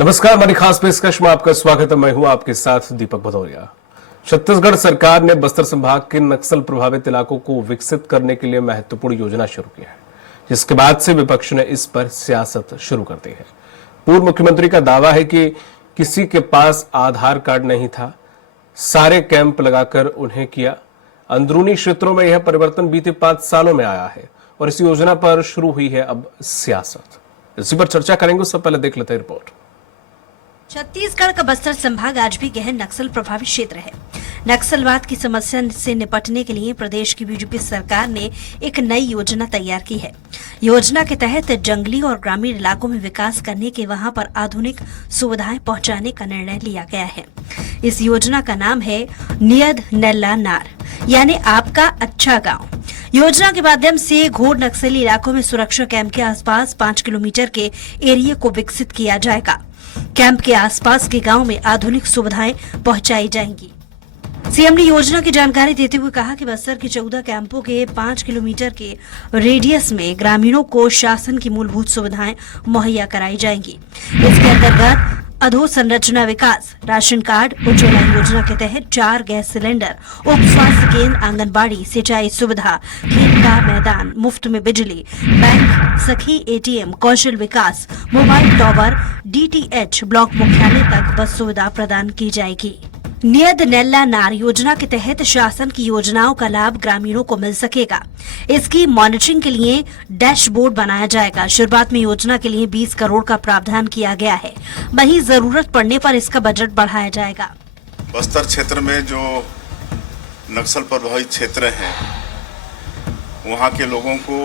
नमस्कार, हमारी खास पेशकश में आपका स्वागत है। मैं हूं आपके साथ दीपक भदौरिया। छत्तीसगढ़ सरकार ने बस्तर संभाग के नक्सल प्रभावित इलाकों को विकसित करने के लिए महत्वपूर्ण योजना शुरू की है, जिसके बाद से विपक्ष ने इस पर सियासत शुरू कर दी है। पूर्व मुख्यमंत्री का दावा है कि किसी के पास आधार कार्ड नहीं था, सारे कैंप लगाकर उन्हें किया। अंदरूनी क्षेत्रों में यह परिवर्तन बीते 5 सालों में आया है और इस योजना पर शुरू हुई है अब सियासत। इसी पर चर्चा करेंगे। उससे पहले देख लेते हैं रिपोर्ट। छत्तीसगढ़ का बस्तर संभाग आज भी गहन नक्सल प्रभावित क्षेत्र है। नक्सलवाद की समस्या से निपटने के लिए प्रदेश की बीजेपी सरकार ने एक नई योजना तैयार की है। योजना के तहत जंगली और ग्रामीण इलाकों में विकास करने के वहां पर आधुनिक सुविधाएं पहुंचाने का निर्णय लिया गया है। इस योजना का नाम है नियद नेल्ला नार, यानी आपका अच्छा गाँव। योजना के माध्यम से घोर नक्सली इलाकों में सुरक्षा कैंप के आसपास 5 किलोमीटर के एरिया को विकसित किया जाएगा। कैंप के आसपास के गांव में आधुनिक सुविधाएं पहुंचाई जाएंगी। सीएम ने योजना की जानकारी देते हुए कहा कि बस्तर के 14 कैंपों के 5 किलोमीटर के रेडियस में ग्रामीणों को शासन की मूलभूत सुविधाएं मुहैया कराई जाएंगी। इसके अंतर्गत अधोसंरचना विकास, राशन कार्ड, उज्ज्वला योजना के तहत 4 गैस सिलेंडर, उप स्वास्थ्य केंद्र, आंगनबाड़ी, सिंचाई सुविधा, खेल का मैदान, मुफ्त में बिजली, बैंक, सखी एटीएम, कौशल विकास, मोबाइल टावर, डीटीएच, ब्लॉक मुख्यालय तक बस सुविधा प्रदान की जाएगी। नियद नेल्ला नार योजना के तहत शासन की योजनाओं का लाभ ग्रामीणों को मिल सकेगा। इसकी मॉनिटरिंग के लिए डैशबोर्ड बनाया जाएगा। शुरुआत में योजना के लिए 20 करोड़ का प्रावधान किया गया है, वहीं जरूरत पड़ने पर इसका बजट बढ़ाया जाएगा। बस्तर क्षेत्र में जो नक्सल प्रभावित क्षेत्र है, वहाँ के लोगों को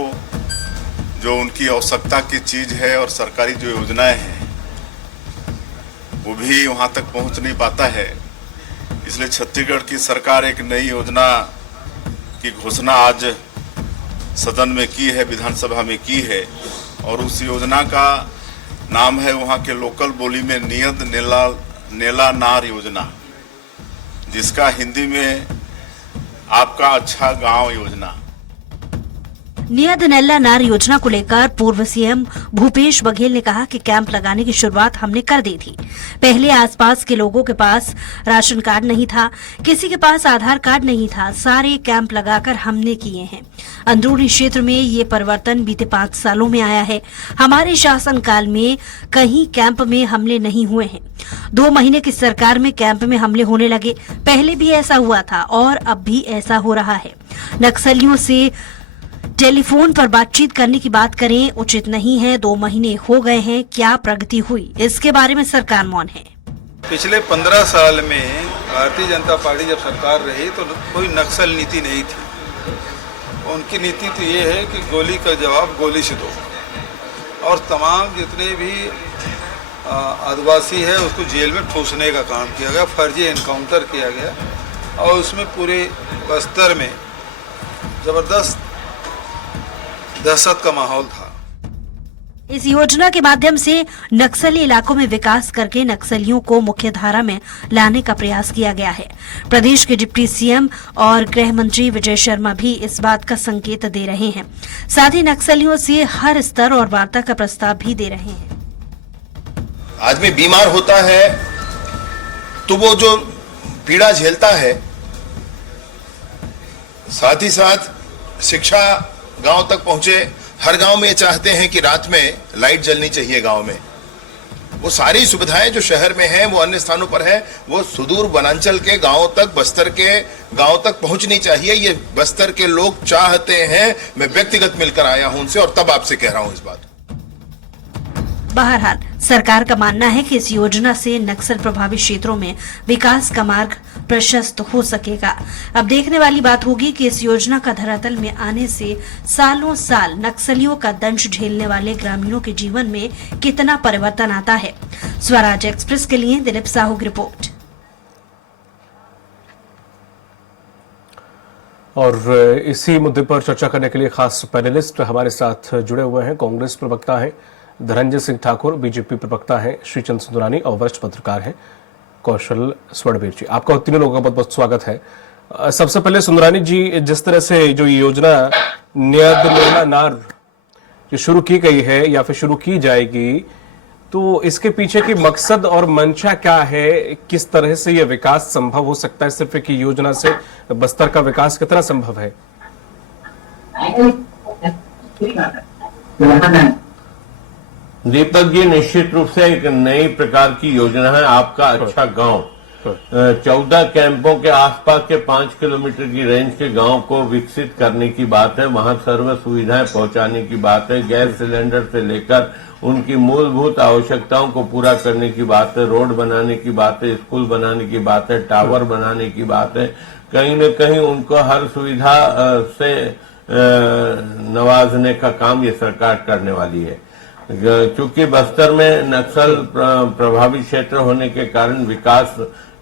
जो उनकी आवश्यकता की चीज है और सरकारी जो योजनाएं हैं वो भी वहाँ तक पहुँच नहीं पाता है। इसलिए छत्तीसगढ़ की सरकार एक नई योजना की घोषणा आज सदन में की है, विधानसभा में की है, और उस योजना का नाम है वहाँ के लोकल बोली में नियद नेल्ला नार योजना, जिसका हिंदी में आपका अच्छा गांव योजना। नियद नेल्ला नार योजना को लेकर पूर्व सीएम भूपेश बघेल ने कहा कि कैंप लगाने की शुरुआत हमने कर दी थी। पहले आसपास के लोगों के पास राशन कार्ड नहीं था, किसी के पास आधार कार्ड नहीं था, सारे कैंप लगाकर हमने किए हैं। अंदरूनी क्षेत्र में ये परिवर्तन बीते 5 सालों में आया है। हमारे शासनकाल में कहीं कैंप में हमले नहीं हुए हैं। 2 महीने की सरकार में कैंप में हमले होने लगे। पहले भी ऐसा हुआ था और अब भी ऐसा हो रहा है। नक्सलियों से टेलीफोन पर बातचीत करने की बात करें उचित नहीं है। 2 महीने हो गए हैं, क्या प्रगति हुई, इसके बारे में सरकार मौन है। पिछले 15 साल में भारतीय जनता पार्टी जब सरकार रही तो कोई नक्सल नीति नहीं थी। उनकी नीति तो ये है कि गोली का जवाब गोली से दो, और तमाम जितने भी आदिवासी है उसको जेल में ठूसने का काम किया गया, फर्जी एनकाउंटर किया गया, और उसमें पूरे बस्तर में जबरदस्त दहशत का माहौल था। इस योजना के माध्यम से नक्सली इलाकों में विकास करके नक्सलियों को मुख्य धारा में लाने का प्रयास किया गया है। प्रदेश के डिप्टी सीएम और गृह मंत्री विजय शर्मा भी इस बात का संकेत दे रहे हैं। साथ ही नक्सलियों से हर स्तर और वार्ता का प्रस्ताव भी दे रहे हैं। आदमी बीमार होता है तो वो जो पीड़ा झेलता है, साथ ही साथ शिक्षा गांव तक पहुंचे। हर गांव में ये चाहते हैं कि रात में लाइट जलनी चाहिए गांव में। वो सारी सुविधाएं जो शहर में हैं वो अन्य स्थानों पर है, वो सुदूर वनांचल के गांवों तक, बस्तर के गांव तक पहुंचनी चाहिए। ये बस्तर के लोग चाहते हैं। मैं व्यक्तिगत मिलकर आया हूं उनसे और तब आपसे कह रहा हूं इस बात। बहरहाल सरकार का मानना है कि इस योजना से नक्सल प्रभावित क्षेत्रों में विकास का मार्ग प्रशस्त हो सकेगा। अब देखने वाली बात होगी कि इस योजना का धरातल में आने से सालों साल नक्सलियों का दंश झेलने वाले ग्रामीणों के जीवन में कितना परिवर्तन आता है। स्वराज एक्सप्रेस के लिए दिलीप साहू की रिपोर्ट। और इसी मुद्दे पर चर्चा करने के लिए खास पैनलिस्ट हमारे साथ जुड़े हुए हैं। कांग्रेस प्रवक्ता हैं धनंजय सिंह ठाकुर, बीजेपी प्रवक्ता हैं श्रीचंद सुंदरानी और वरिष्ठ पत्रकार हैं कौशल स्वर्णवीर जी। आपका तीनों लोगों का बहुत बहुत स्वागत है। सबसे पहले सुंदरानी जी, जिस तरह से जो योजना नियद नेल्ला नार जो शुरू की गई है या फिर शुरू की जाएगी, तो इसके पीछे की मकसद और मंशा क्या है, किस तरह से यह विकास संभव हो सकता है? सिर्फ एक योजना से बस्तर का विकास कितना संभव है? दीपक जी, निश्चित रूप से एक नई प्रकार की योजना है आपका अच्छा गांव। 14 कैंपों के आसपास के 5 किलोमीटर की रेंज के गांव को विकसित करने की बात है। वहां सर्व सुविधाएं पहुंचाने की बात है। गैस सिलेंडर से लेकर उनकी मूलभूत आवश्यकताओं को पूरा करने की बात है। रोड बनाने की बात है, स्कूल बनाने की बात है, टावर बनाने की बात है। कहीं न कहीं उनको हर सुविधा से नवाजने का काम ये सरकार करने वाली है। क्योंकि बस्तर में नक्सल प्रभावित क्षेत्र होने के कारण विकास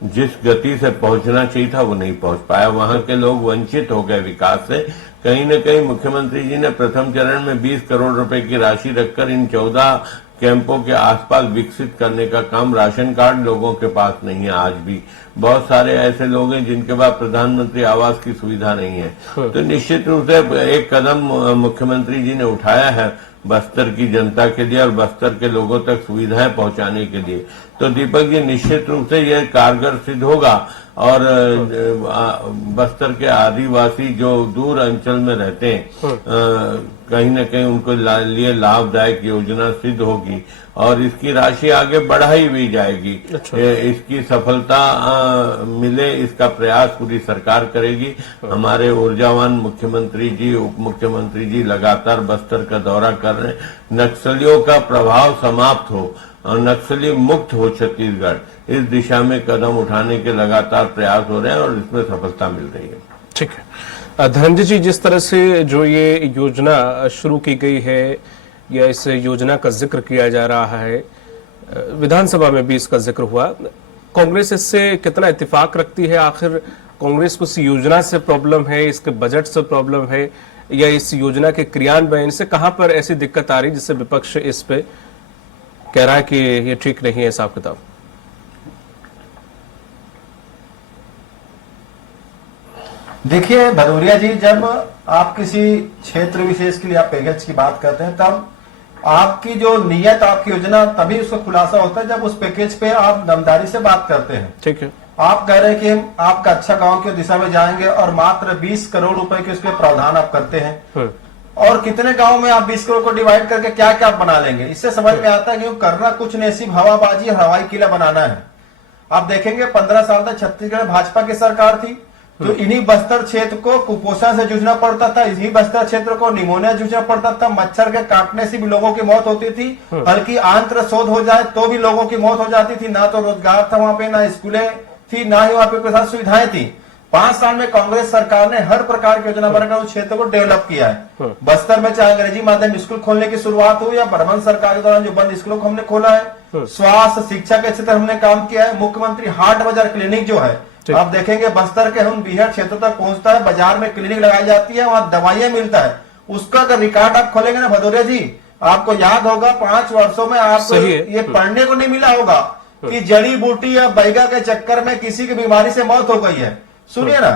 जिस गति से पहुंचना चाहिए था वो नहीं पहुंच पाया। वहां के लोग वंचित हो गए विकास से। कहीं न कहीं मुख्यमंत्री जी ने प्रथम चरण में 20 करोड़ रुपए की राशि रखकर इन 14 कैंपों के आसपास विकसित करने का काम, राशन कार्ड लोगों के पास नहीं है आज भी। बहुत सारे ऐसे लोग हैं जिनके पास प्रधानमंत्री आवास की सुविधा नहीं है। तो निश्चित रूप से एक कदम मुख्यमंत्री जी ने उठाया है बस्तर की जनता के लिए और बस्तर के लोगों तक सुविधाएं पहुंचाने के लिए। तो दीपक जी, निश्चित रूप से यह कारगर सिद्ध होगा और बस्तर के आदिवासी जो दूर अंचल में रहते हैं कहीं न कहीं उनको लिए लाभदायक योजना सिद्ध होगी और इसकी राशि आगे बढ़ाई भी जाएगी। अच्छा। इसकी सफलता मिले इसका प्रयास पूरी सरकार करेगी। हमारे ऊर्जावान मुख्यमंत्री जी, उप मुख्यमंत्री जी लगातार बस्तर का दौरा कर रहे हैं। नक्सलियों का प्रभाव समाप्त हो और नक्सली मुक्त हो छत्तीसगढ़, इस दिशा में कदम उठाने के लगातार प्रयास हो रहे हैं और इसमें सफलता मिल रही है। ठीक है धनंजय जी, जिस तरह से जो ये योजना शुरू की गई है या इस योजना का जिक्र किया जा रहा है, विधानसभा में भी इसका जिक्र हुआ, कांग्रेस इससे कितना इत्तेफाक रखती है? आखिर कांग्रेस को इस योजना से प्रॉब्लम है, इसके बजट से प्रॉब्लम है या इस योजना के क्रियान्वयन से कहां पर ऐसी दिक्कत आ रही जिससे विपक्ष इस पे कह रहा है कि ये ठीक नहीं है हिसाब किताब? देखिए भदौरिया जी, जब आप किसी क्षेत्र विशेष के लिए आप पैकेज की बात करते हैं तब आपकी जो नियत, आपकी योजना, तभी उसका खुलासा होता है जब उस पैकेज पे आप दमदारी से बात करते हैं। ठीक है, आप कह रहे हैं कि हम आपका अच्छा गांव की दिशा में जाएंगे और मात्र 20 करोड़ रुपए के उसके प्रावधान आप करते हैं और कितने गांव में आप 20 करोड़ को डिवाइड करके क्या क्या आप बना लेंगे। इससे समझ में आता है कि करना कुछ नहीं, सिर्फ हवाबाजी, हवाई किला बनाना है। आप देखेंगे 15 साल तक छत्तीसगढ़ भाजपा की सरकार थी तो इन्हीं बस्तर क्षेत्र को कुपोषण से जूझना पड़ता था, इन्हीं बस्तर क्षेत्र को निमोनिया जूझना पड़ता था, मच्छर के काटने से भी लोगों की मौत होती थी, हल्की आंत्र शोध हो जाए तो भी लोगों की मौत हो जाती थी। ना तो रोजगार था वहां पे, ना स्कूलें थी, ना ही वहां पे कोई सारी सुविधाएं थी। 5 साल में कांग्रेस सरकार ने हर प्रकार की योजना बनाकर उस क्षेत्र को डेवलप किया है। बस्तर में चाहे अंग्रेजी माध्यम स्कूल खोलने की शुरुआत हो या बर्मन सरकार के दौरान जो बंद स्कूलों को हमने खोला है, स्वास्थ्य शिक्षा के क्षेत्र हमने काम किया है। मुख्यमंत्री हाट बाजार क्लिनिक जो है, आप देखेंगे बस्तर के हम बिहार क्षेत्र तक पहुंचता है, बाजार में क्लिनिक लगाई जाती है, वहां दवाइयां मिलता है। उसका अगर रिकॉर्ड आप खोलेंगे ना भदौरिया जी, आपको याद होगा 5 वर्षों में आपको ये पढ़ने को नहीं मिला होगा कि जड़ी बूटी या बैगा के चक्कर में किसी की बीमारी से मौत हो गई है। सुनिए ना,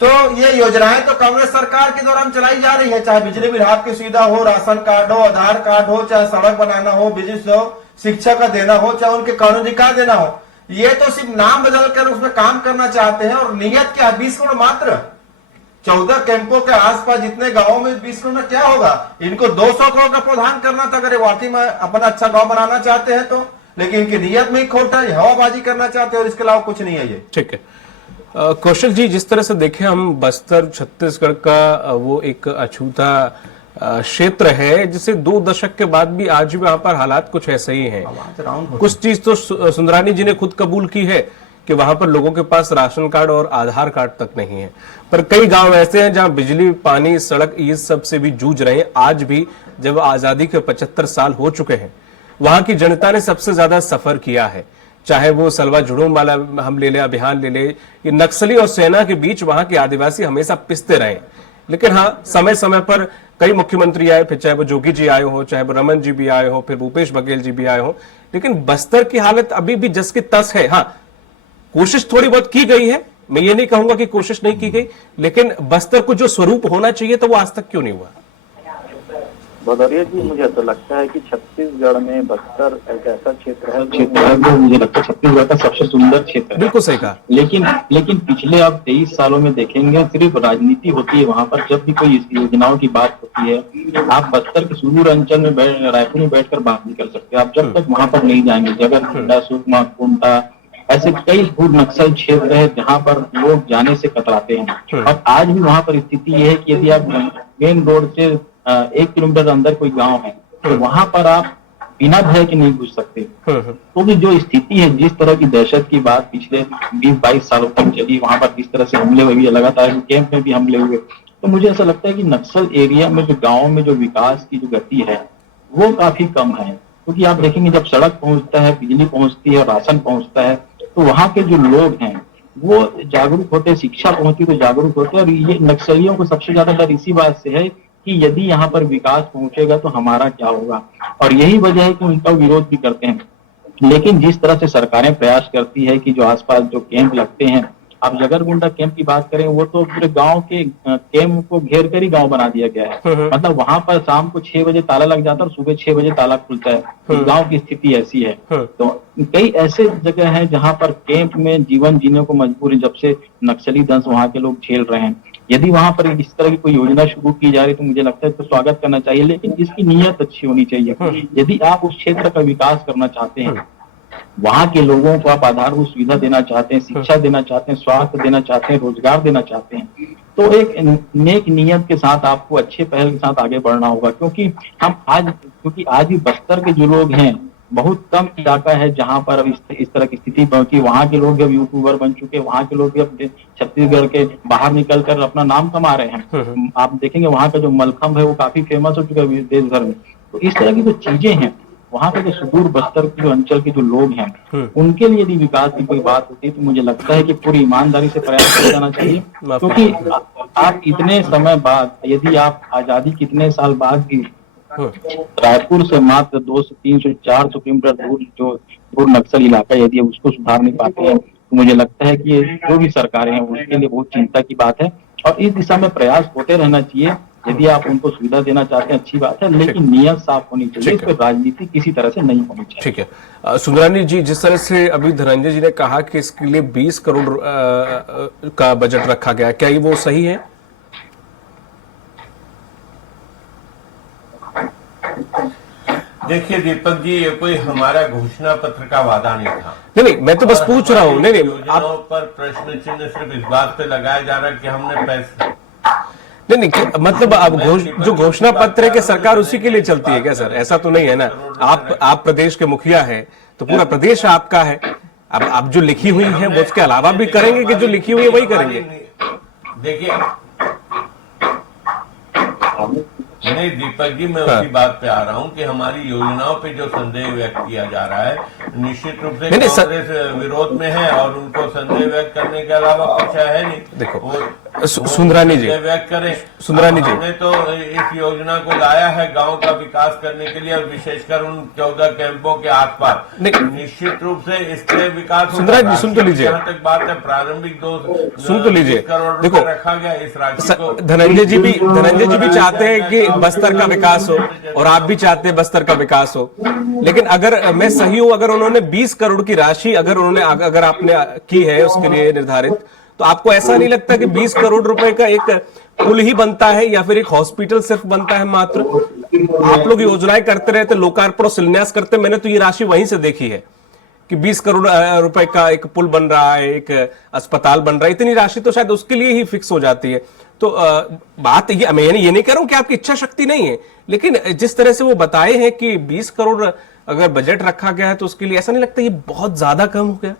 तो ये योजनाएं तो कांग्रेस सरकार के दौरान चलाई जा रही है, चाहे बिजली विभाग की सुविधा हो, राशन कार्ड हो, आधार कार्ड हो, चाहे सड़क बनाना हो, बिजली हो, शिक्षा का देना हो, चाहे उनके कानूनी अधिकार देना हो। ये तो सिर्फ नाम बदलकर उसमें काम करना चाहते हैं और नियत क्या, 20 करोड़ मात्र। 14 कैंपों के आसपास जितने गांवों में 20 करोड़ में क्या होगा? इनको 200 करोड़ का प्रावधान करना था अगर वाकई में अपना अच्छा गांव बनाना चाहते हैं तो, लेकिन इनकी नियत में ही खोटा है, हवाबाजी करना चाहते हैं और इसके अलावा कुछ नहीं है ये। ठीक है कौशल जी, जिस तरह से देखें हम बस्तर छत्तीसगढ़ का वो एक अछूता क्षेत्र है जिसे 2 दशक के बाद भी आज भी वहां पर हालात कुछ ऐसे ही हैं। कुछ चीज तो सुंदरानी जी ने खुद कबूल की है कि वहां पर लोगों के पास राशन कार्ड और आधार कार्ड तक नहीं है, पर कई गांव ऐसे हैं जहां बिजली, पानी, सड़क ये सब से भी जूझ रहे हैं। आज भी जब आजादी के 75 साल हो चुके हैं, वहां की जनता ने सबसे ज्यादा सफर किया है। चाहे वो सलवा जुड़ूम वाला हम ले ले, अभियान ले ले, ये नक्सली और सेना के बीच वहां के आदिवासी हमेशा पिसते रहे। लेकिन हाँ, समय समय पर कई मुख्यमंत्री आए, फिर चाहे वो जोगी जी आए हो, चाहे वो रमन जी भी आए हो, फिर भूपेश बघेल जी भी आए हो, लेकिन बस्तर की हालत अभी भी जस की तस है। हाँ, कोशिश थोड़ी बहुत की गई है, मैं ये नहीं कहूंगा कि कोशिश नहीं की गई, लेकिन बस्तर को जो स्वरूप होना चाहिए तो वो आज तक क्यों नहीं हुआ? भदौरिया जी, मुझे ऐसा लगता है कि छत्तीसगढ़ में बस्तर एक ऐसा क्षेत्र है जो मुझे लगता है छत्तीसगढ़ का सबसे सुंदर क्षेत्र है। बिल्कुल सही कहा। लेकिन पिछले आप 23 सालों में देखेंगे सिर्फ राजनीति होती है वहां पर। जब भी कोई योजनाओं की बात होती है, आप बस्तर के सुदूर अंचल में रायपुर में बैठकर बात नहीं कर सकते। आप जब तक वहां पर नहीं जाएंगे, जगरगुंडा, सुकमा, कुंटा, ऐसे कई पूर्व नक्सल क्षेत्र है जहां पर लोग जाने से कतराते हैं। और आज भी वहां पर स्थिति यह है कि यदि आप मेन रोड से 1 किलोमीटर अंदर कोई गांव है तो वहां पर आप बिना भय के नहीं घुस सकते। क्योंकि जो स्थिति है, जिस तरह की दहशत की बात पिछले 20-22 सालों तक चली, वहां पर किस तरह से हमले हुए, लगातार कैंप में भी हमले हुए, तो मुझे ऐसा लगता है कि नक्सल एरिया में जो गाँव में जो विकास की जो गति है वो काफी कम है। क्योंकि आप देखेंगे जब सड़क पहुंचता है, बिजली पहुंचती है, राशन पहुंचता है, तो वहां के जो लोग हैं वो जागरूक होते हैं, शिक्षा पहुंचती तो जागरूक होते हैं। और ये नक्सलियों को सबसे ज्यादा डर इसी बात से है कि यदि यहाँ पर विकास पहुंचेगा तो हमारा क्या होगा, और यही वजह है कि उनका विरोध भी करते हैं। लेकिन जिस तरह से सरकारें प्रयास करती है कि जो आसपास जो कैंप लगते हैं, आप जगरगुंडा कैंप की बात करें, वो तो पूरे गांव के कैंप को घेर कर ही गांव बना दिया गया है। मतलब वहां पर शाम को 6 बजे ताला लग जाता है और सुबह 6 बजे ताला खुलता है। तो गांव की स्थिति ऐसी है। तो कई ऐसे जगह हैं जहां पर कैंप में जीवन जीने को मजबूर है, जब से नक्सली दंश वहां के लोग झेल रहे हैं। यदि वहां पर इस तरह की कोई योजना शुरू की जा रही तो मुझे लगता है तो स्वागत करना चाहिए, लेकिन इसकी नीयत अच्छी होनी चाहिए। यदि आप उस क्षेत्र का विकास करना चाहते हैं, वहां के लोगों को आप आधारभूत सुविधा देना चाहते हैं, शिक्षा देना चाहते हैं, स्वास्थ्य देना चाहते हैं, रोजगार देना चाहते हैं, तो एक नेक नियत के साथ आपको अच्छे पहल के साथ आगे बढ़ना होगा। क्योंकि आज भी बस्तर के जो लोग हैं, बहुत कम इलाका है जहां पर अब इस तरह की स्थिति पहुंची। वहां के लोग अब यूट्यूबर बन चुके हैं, वहां के लोग भी अब छत्तीसगढ़ के बाहर निकल कर अपना नाम कमा रहे हैं। आप देखेंगे वहां का जो मलखम्ब है वो काफी फेमस हो चुका है देश भर में। तो इस तरह की जो चीजें हैं, वहां के जो सुदूर बस्तर के जो अंचल के जो लोग हैं, उनके लिए यदि विकास की कोई बात होती है तो मुझे लगता है कि पूरी ईमानदारी से प्रयास किया जाना चाहिए। क्योंकि आप इतने समय बाद, यदि आप आजादी कितने साल बाद भी रायपुर से मात्र 200, 300, 400 किलोमीटर दूर नक्सल इलाका यदि उसको सुधार नहीं पाते हैं, तो मुझे लगता है कि जो भी सरकारें हैं उसके लिए बहुत चिंता की बात है। और इस दिशा में प्रयास होते रहना चाहिए। यदि आप उनको सुविधा देना चाहते हैं, अच्छी बात है, लेकिन नियत साफ होनी चाहिए। इस पर राजनीति किसी तरह से नहीं होनी चाहिए। ठीक है। सुंदरानी जी, जिस तरह से अभी धनंजय जी ने कहा कि इसके लिए 20 करोड़ का बजट रखा गया, क्या ये वो सही है? देखिए दीपक जी, ये कोई हमारा घोषणा पत्र का वादा नहीं था। नहीं, मैं तो बस पूछ रहा हूँ। नहीं, योजनाओं पर प्रश्न चिन्ह सिर्फ इस बात पे लगाया जा रहा है कि हमने पैसे नहीं, मतलब अब जो घोषणा पत्र है कि सरकार उसी के लिए चलती है क्या सर? ऐसा तो नहीं है ना। आप प्रदेश के मुखिया है तो पूरा प्रदेश आपका है। अब आप जो लिखी हुई है वो उसके अलावा भी करेंगे कि जो लिखी हुई है वही करेंगे? देखिए नहीं दीपक जी, मैं उसी बात पे आ रहा हूँ कि हमारी योजनाओं पे जो संदेह व्यक्त किया जा रहा है, निश्चित रूप से कांग्रेस विरोध में है और उनको संदेह व्यक्त करने के अलावा कुछ है नहीं। देखो सुंदरानी जी, व्यक्त करें। सुंदरानी जी, हमने तो इस योजना को लाया है गांव का विकास करने के लिए और विशेषकर उन 14 कैंपों के आसपास। निश्चित रूप से इससे विकास। सुंदरानी जी सुन तो लीजिए, जहाँ तक बात है प्रारंभिक सुन तो लीजिए, देखो रखा गया इस राशि को। धनंजय जी भी चाहते हैं कि बस्तर का विकास हो और आप भी चाहते हैं बस्तर का विकास हो। लेकिन अगर मैं सही हूं, अगर उन्होंने 20 करोड़ की राशि अगर आपने की है उसके लिए निर्धारित, तो आपको ऐसा नहीं लगता कि 20 करोड़ रुपए का एक पुल ही बनता है या फिर एक हॉस्पिटल सिर्फ बनता है मात्र? आप लोग योजनाएं करते रहते, लोकार्पण शिलान्यास करते, मैंने तो ये राशि वहीं से देखी है कि 20 करोड़ रुपए का एक पुल बन रहा है, एक अस्पताल बन रहा है। इतनी राशि तो शायद उसके लिए ही फिक्स हो जाती है। तो बात ये, मैं ये नहीं कह रहा हूं कि आपकी इच्छा शक्ति नहीं है, लेकिन जिस तरह से वो बताए हैं कि 20 करोड़ अगर बजट रखा गया है तो उसके लिए ऐसा नहीं लगता ये बहुत ज्यादा कम हो गया?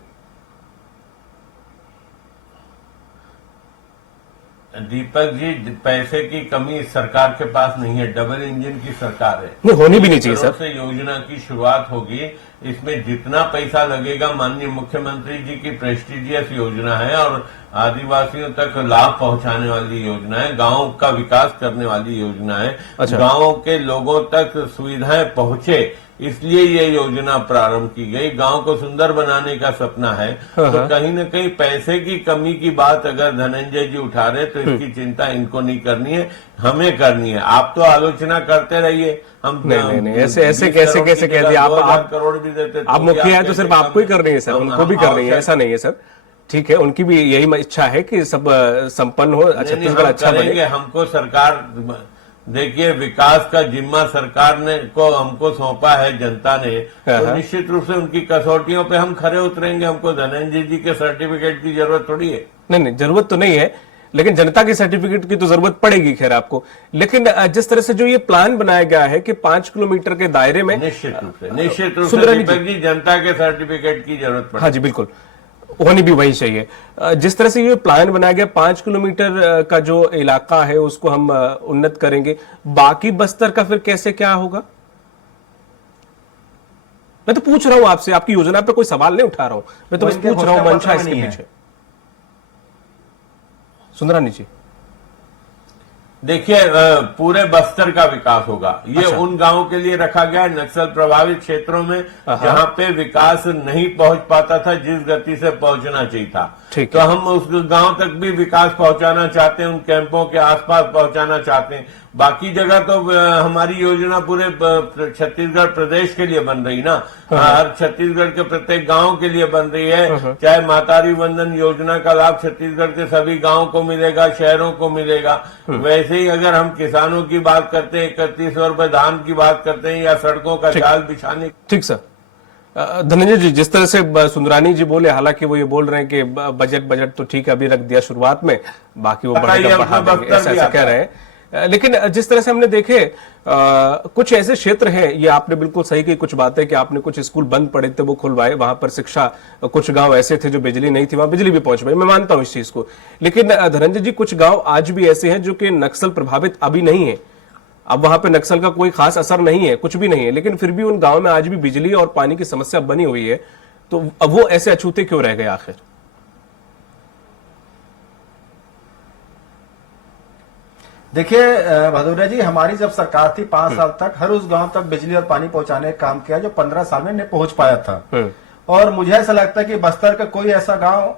दीपक जी, पैसे की कमी इस सरकार के पास नहीं है, डबल इंजन की सरकार है। नहीं, होनी भी नहीं चाहिए सर। से योजना की शुरुआत होगी, इसमें जितना पैसा लगेगा, माननीय मुख्यमंत्री जी की प्रेस्टिजियस योजना है और आदिवासियों तक लाभ पहुंचाने वाली योजना है, गांव का विकास करने वाली योजना है। अच्छा। गांव के लोगों तक सुविधाएं पहुंचे, इसलिए ये योजना प्रारंभ की गई। गांव को सुंदर बनाने का सपना है, तो कहीं न कहीं पैसे की कमी की बात अगर धनंजय जी उठा रहे तो इसकी चिंता इनको नहीं करनी है, हमें करनी है। आप तो आलोचना करते रहिए, हम नहीं ऐसे कैसे कह दिया आप करोड़ भी देते, आप मुखिया है तो सिर्फ आपको ही कर रही है सर, उनको भी कर रही है, ऐसा नहीं है सर। ठीक है, उनकी भी यही इच्छा है कि सब संपन्न हो, छत्तीसगढ़ अच्छा बने। हमको सरकार देखिए, विकास का जिम्मा सरकार ने को हमको सौंपा है जनता ने, तो निश्चित रूप से उनकी कसौटियों पे हम खरे उतरेंगे। हमको धनंजय जी के सर्टिफिकेट की जरूरत थोड़ी है। नहीं जरूरत तो नहीं है, लेकिन जनता की सर्टिफिकेट की तो जरूरत पड़ेगी खैर आपको। लेकिन जिस तरह से जो ये प्लान बनाया गया है कि 5 किलोमीटर के दायरे में, निश्चित रूप से दीपक जी जनता के सर्टिफिकेट की जरूरत पड़ेगी। हाँ जी बिल्कुल, होनी भी वही चाहिए। जिस तरह से ये प्लान बनाया गया 5 किलोमीटर का जो इलाका है उसको हम उन्नत करेंगे, बाकी बस्तर का फिर कैसे क्या होगा? मैं तो पूछ रहा हूं आपसे, आपकी योजना पे कोई सवाल नहीं उठा रहा हूं, मैं तो बस पूछ रहा हूं मंशा इसके पीछे। सुंदरानी जी देखिए, पूरे बस्तर का विकास होगा। ये उन गांवों के लिए रखा गया है नक्सल प्रभावित क्षेत्रों में जहां पे विकास नहीं पहुंच पाता था जिस गति से पहुंचना चाहिए था। तो हम उस गांव तक भी विकास पहुंचाना चाहते हैं, उन कैंपों के आसपास पहुंचाना चाहते हैं। बाकी जगह तो हमारी योजना पूरे छत्तीसगढ़ प्रदेश के लिए बन रही ना, हर छत्तीसगढ़ के प्रत्येक गांव के लिए बन रही है। चाहे मातारी वंदन योजना का लाभ छत्तीसगढ़ के सभी गांवों को मिलेगा, शहरों को मिलेगा। वैसे ही अगर हम किसानों की बात करते हैं, 3100 रुपए धान की बात करते हैं, या सड़कों का जाल बिछाने। ठीक सर। धनंजय जी, जिस तरह से सुंदरानी जी बोले, हालांकि वो ये बोल रहे हैं कि बजट तो ठीक है अभी रख दिया शुरुआत में, बाकी वो बढ़ा देंगे, ऐसा कह रहे हैं। लेकिन जिस तरह से हमने देखे कुछ ऐसे क्षेत्र हैं, ये आपने बिल्कुल सही की कुछ बातें कि आपने कुछ स्कूल बंद पड़े थे वो खुलवाए, वहां पर शिक्षा, कुछ गांव ऐसे थे जो बिजली नहीं थी, वहां बिजली भी पहुंच पाई, मैं मानता हूं इस चीज को। लेकिन धनंजय जी, कुछ गांव आज भी ऐसे हैं जो कि नक्सल प्रभावित अभी नहीं है, अब वहां पे नक्सल का कोई खास असर नहीं है, कुछ भी नहीं है, लेकिन फिर भी उन गांव में आज भी बिजली और पानी की समस्या बनी हुई है। तो अब वो ऐसे अछूते क्यों रह गए आखिर? देखिए भदौरिया जी, हमारी जब सरकार थी 5 साल तक हर उस गांव तक बिजली और पानी पहुंचाने का काम किया जो 15 साल में नहीं पहुंच पाया था। और मुझे ऐसा लगता है कि बस्तर का कोई ऐसा गांव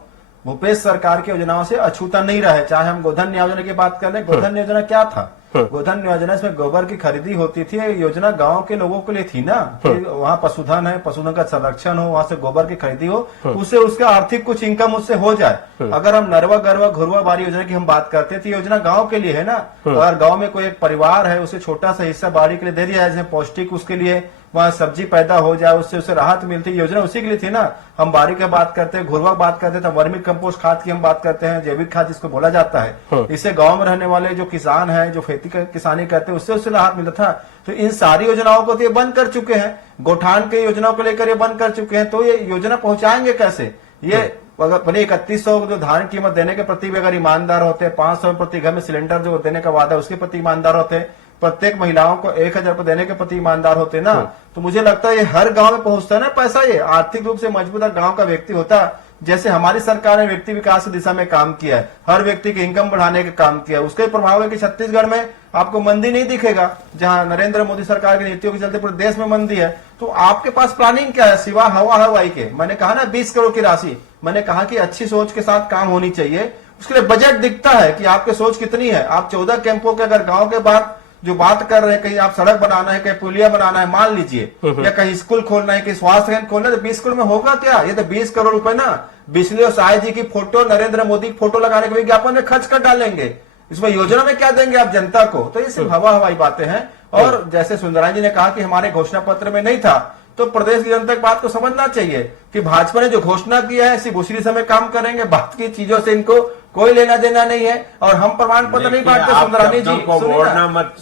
भूपेश सरकार की योजनाओं से अछूता नहीं रहा है। चाहे हम गोधन योजना की बात कर लें, गोधन योजना क्या था? गोधन योजना इसमें गोबर की खरीदी होती थी। योजना गांव के लोगों के लिए थी ना, कि वहाँ पशुधन है, पशुधन का संरक्षण हो, वहां से गोबर की खरीदी हो, उससे उसका आर्थिक कुछ इनकम उससे हो जाए। अगर हम नरवा गरवा घुरवा बारी योजना की हम बात करते थे, योजना गांव के लिए है ना। अगर गांव में कोई एक परिवार है, उसे छोटा सा हिस्सा बाड़ी के लिए दे दिया है, जिसमें पौष्टिक उसके लिए वहाँ सब्जी पैदा हो जाए, उससे उसे राहत मिलती, योजना उसी के लिए थी ना। हम बारी की बात करते हैं, घुरवा बात करते हैं, तो वर्मी कंपोस्ट खाद की हम बात करते हैं, जैविक खाद जिसको बोला जाता है। इससे गांव में रहने वाले जो किसान हैं, जो खेती किसानी करते हैं, उससे राहत मिलता था। तो इन सारी योजनाओं को तो ये बंद कर चुके हैं, गोठान के योजनाओं को लेकर ये बंद कर चुके हैं। तो ये योजना पहुंचाएंगे कैसे? ये अगर भले 3100 जो धान कीमत देने के प्रति भी अगर ईमानदार होते, 500 प्रति घर में सिलेंडर जो देने का वादा है उसके प्रति ईमानदार होते, प्रत्येक महिलाओं को 1000 रुपए देने के प्रति ईमानदार होते ना, तो मुझे लगता है ये हर गांव में पहुंचता है ना पैसा। ये आर्थिक रूप से मजबूत गांव का व्यक्ति होता, जैसे हमारी सरकार ने व्यक्ति विकास की दिशा में काम किया है, हर व्यक्ति की इनकम बढ़ाने का काम किया है। उसका प्रभाव है कि छत्तीसगढ़ में आपको मंदी नहीं दिखेगा, जहां नरेंद्र मोदी सरकार की नीतियों के चलते पूरे देश में मंदी है। तो आपके पास प्लानिंग क्या है सिवा हवा हवाई के? मैंने कहा ना 20 करोड़ की राशि, मैंने कहा कि अच्छी सोच के साथ काम होनी चाहिए। उसके लिए बजट दिखता है कि आपकी सोच कितनी है। आप 14 कैंपों के अगर गाँव के बाद जो बात कर रहे हैं, कहीं आप सड़क बनाना है, कहीं पुलिया बनाना है मान लीजिए, या कहीं स्कूल खोलना है, कहीं स्वास्थ्य केंद्र खोलना है, तो 20 करोड़ में होगा क्या? ये तो 20 करोड़ रुपए ना बिजली और साय जी की फोटो, नरेंद्र मोदी की फोटो लगाने के विज्ञापन में खर्च कर डालेंगे। इसमें योजना में क्या देंगे आप जनता को? तो ये सिर्फ हवा हवाई बातें हैं। और जैसे सुंदरानी जी ने कहा कि हमारे घोषणा पत्र में नहीं था, तो प्रदेश की जनता की बात को समझना चाहिए कि भाजपा ने जो घोषणा किया है सिर्फ उसी दिशा में काम करेंगे, बाकी चीजों से इनको कोई लेना देना नहीं है। और हम प्रमाण पत्र नहीं बांटते सुंदरानी जी,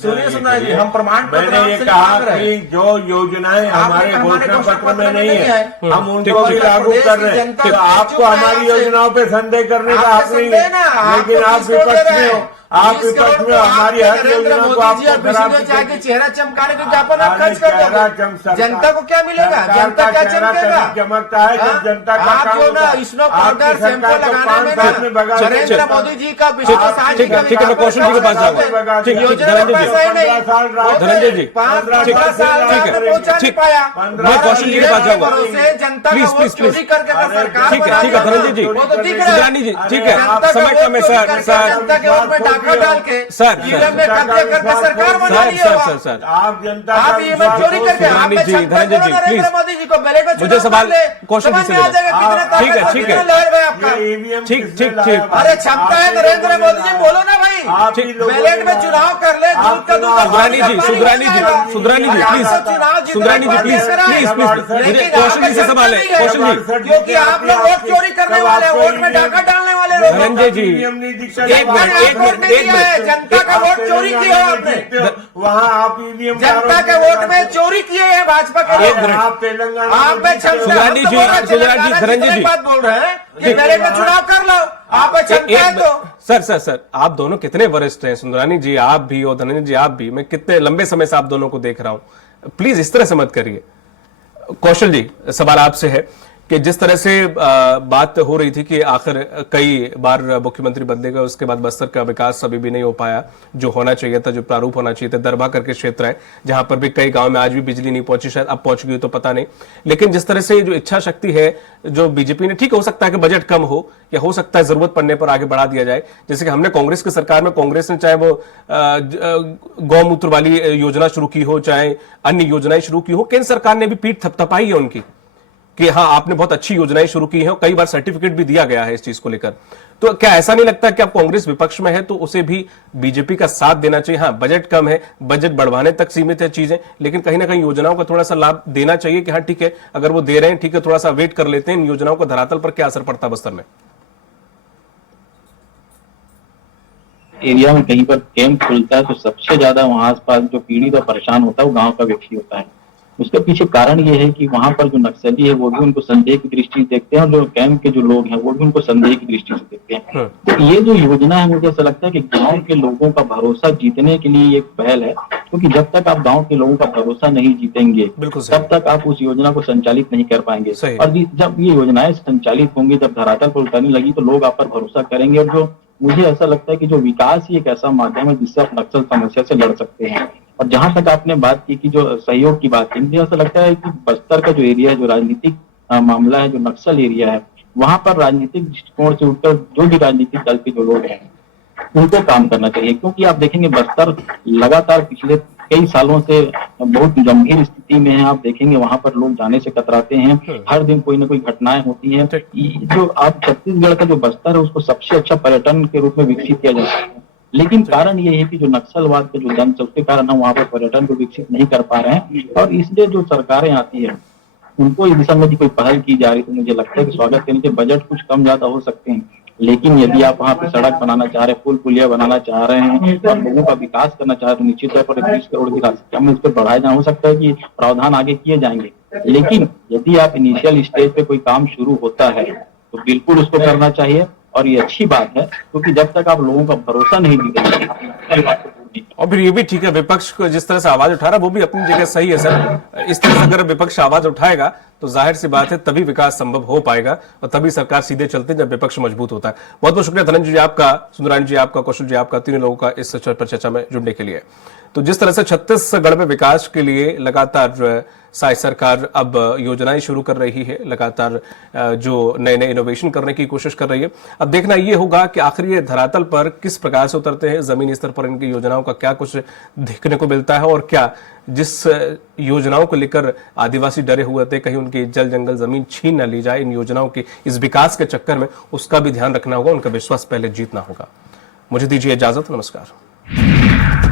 सुनिए सुंदरानी जी, हम प्रमाण पत्र मैंने ये कहा कि जो योजनाएं हमारे घोषणा पत्र में नहीं है हम उनको भी लागू कर रहे हैं। तो आपको हमारी योजनाओं पे संदेह करने का हक नहीं है, लेकिन आप विपक्ष में हो, आप विपक्ष में हमारी हर योजना को आपको खराब के चेहरा चमकाने के विज्ञापन आप खर्च कर दोगे, जनता को क्या मिलेगा? जनता क्या चमकेगा? चमकता है जब जनता का आप जो ना स्नो पाउडर शैम्पू लगाने में नरेंद्र मोदी जी का ठीक है, मैं कौशल जी के पास जाऊंगा। ठीक है, धनंजय जी, ठीक, मैं कौशल जी के पास जाऊंगा। प्लीज, ठीक है धनंजय जी, सुधरानी जी, ठीक है, समय कम है सर, जनता के वोट में डाका डाल के सर, में कब्जे करके सरकार बनानी है। सर, आप जनता आप ये मत चोरी करके सुधरानी जी, धनंजय जी, प्लीज, मोदी जी को बैलेट में मुझे सवाल कौशल जी से ठीक है, ठीक अरे क्षमता है नरेंद्र मोदी जी, बोलो ना भाई, बैलेट में चुनाव कर ले, दूध का दूध। सुधरानी जी, प्लीज, सुधरानी जी, प्लीज, मुझे कौशल जी से सवाल है, कौशल जी, क्योंकि आप लोग वोट चोरी करने वाले, वोट में डाका डालने वाले लोग। धनंजय जी, एक मिनट, जनता का वोट चोरी किया है आपने, वहाँ आप ईवीएम जनता के वोट में चोरी किए हैं भाजपा के लोग। आप तेलंगाना आप में सुधरानी जी, धनंजय जी, बात बोल रहे हैं कि बैलेट में चुनाव कर लो, आप क्षमता है तो। सर, आप दोनों कितने वरिष्ठ हैं, सुंदरानी जी आप भी और धनंजय जी आप भी, मैं कितने लंबे समय से आप दोनों को देख रहा हूं, प्लीज इस तरह से मत करिए। कौशल जी, सवाल आपसे है कि जिस तरह से बात हो रही थी कि आखिर कई बार मुख्यमंत्री बदले गए, उसके बाद बस्तर का विकास अभी भी नहीं हो पाया जो होना चाहिए था, जो प्रारूप होना चाहिए था। दरभा करके क्षेत्र है जहां पर भी कई गांव में आज भी बिजली नहीं पहुंची, शायद अब पहुंच गई तो पता नहीं, लेकिन जिस तरह से जो इच्छा शक्ति है जो बीजेपी ने, ठीक हो सकता है कि बजट कम हो या हो सकता है जरूरत पड़ने पर आगे बढ़ा दिया जाए, जैसे कि हमने कांग्रेस की सरकार में, कांग्रेस ने चाहे वो गौमूत्र वाली योजना शुरू की हो, चाहे अन्य योजनाएं शुरू की हो, केंद्र सरकार ने भी पीठ थपथपाई है उनकी कि हाँ आपने बहुत अच्छी योजनाएं शुरू की हैं, कई बार सर्टिफिकेट भी दिया गया है इस चीज को लेकर। तो क्या ऐसा नहीं लगता कि अब कांग्रेस विपक्ष में है तो उसे भी बीजेपी का साथ देना चाहिए? हाँ बजट कम है, बजट बढ़वाने तक सीमित है चीजें, लेकिन कहीं ना कहीं योजनाओं का थोड़ा सा लाभ देना चाहिए कि हाँ ठीक है, अगर वो दे रहे हैं ठीक है, थोड़ा सा वेट कर लेते हैं, इन योजनाओं का धरातल पर क्या असर पड़ता है बस्तर में? एरिया में कहीं पर कैंप खुलता है तो सबसे ज्यादा वहां आसपास जो पीड़ित और परेशान होता है वो गांव का व्यक्ति होता है। उसके पीछे कारण ये है कि वहां पर जो नक्सली है वो भी उनको संदेह की दृष्टि से देखते हैं और जो कैंप के जो लोग हैं वो भी उनको संदेह की दृष्टि से देखते हैं। तो ये जो योजना है मुझे ऐसा लगता है कि गांव के लोगों का भरोसा जीतने के लिए एक पहल है, क्योंकि जब तक आप गांव के लोगों का भरोसा नहीं जीतेंगे तब तक आप उस योजना को संचालित नहीं कर पाएंगे। और जब ये योजनाएं संचालित होंगी, जब धरातल पर उतरने लगी तो लोग आप पर भरोसा करेंगे। और जो मुझे ऐसा लगता है कि जो विकास ही एक ऐसा माध्यम है जिससे आप नक्सल समस्या से लड़ सकते हैं। और जहां तक आपने बात की कि जो सहयोग की बात की, मुझे ऐसा लगता है कि बस्तर का जो एरिया है, जो राजनीतिक मामला है, जो नक्सल एरिया है, वहां पर राजनीतिक दृष्टिकोण से उठकर जो भी राजनीतिक दल के जो लोग हैं उनको काम करना चाहिए। क्योंकि आप देखेंगे बस्तर लगातार पिछले कई सालों से बहुत गंभीर स्थिति में है। आप देखेंगे वहां पर लोग जाने से कतराते हैं, हर दिन कोई ना कोई घटनाएं होती हैं। जो आप छत्तीसगढ़ का जो बस्तर है उसको सबसे अच्छा पर्यटन के रूप में विकसित किया जा सकता है, लेकिन कारण ये है कि जो नक्सलवाद के जो दंश उसके कारण हम वहां पर पर्यटन को विकसित नहीं कर पा रहे हैं। और इसलिए जो सरकारें आती है उनको इस दिशा में भी कोई पहल की जा रही तो मुझे लगता है कि स्वागत करने के बजट कुछ कम ज्यादा हो सकते हैं, लेकिन यदि आप वहाँ पे सड़क बनाना चाह रहे हैं, पुल पुलिया बनाना चाह रहे हैं और लोगों का विकास करना चाह रहे हैं तो निश्चित तौर पर 20 करोड़ की राशि हम इस पर बढ़ाया जाना, हो सकता है कि प्रावधान आगे किए जाएंगे। लेकिन यदि आप इनिशियल स्टेज पे कोई काम शुरू होता है तो बिल्कुल उसको करना चाहिए। और ये अच्छी बात है क्योंकि जब तक आप लोगों का भरोसा नहीं जीतेंगे। और फिर ये भी ठीक है, विपक्ष को जिस तरह से आवाज उठा रहा है वो भी अपनी जगह सही है सर। इस तरह से अगर विपक्ष आवाज उठाएगा तो जाहिर सी बात है तभी विकास संभव हो पाएगा और तभी सरकार सीधे चलती है जब विपक्ष मजबूत होता है। बहुत बहुत शुक्रिया धनंजय जी आपका, सुंदरानी जी आपका, कौशल जी आपका, तीनों लोगों का इस चर्चा में जुड़ने के लिए। तो जिस तरह से छत्तीसगढ़ में विकास के लिए लगातार सरकार अब योजनाएं शुरू कर रही है, लगातार जो नए नए इनोवेशन करने की कोशिश कर रही है। अब देखना ये होगा कि आखिर ये धरातल पर किस प्रकार से उतरते हैं, जमीनी स्तर पर इनकी योजनाओं का क्या कुछ देखने को मिलता है और क्या जिस योजनाओं को लेकर आदिवासी डरे हुए थे कहीं उनकी जल जंगल जमीन छीन न ली जाए इन योजनाओं के इस विकास के चक्कर में, उसका भी ध्यान रखना होगा, उनका विश्वास पहले जीतना होगा। मुझे दीजिए इजाजत, नमस्कार।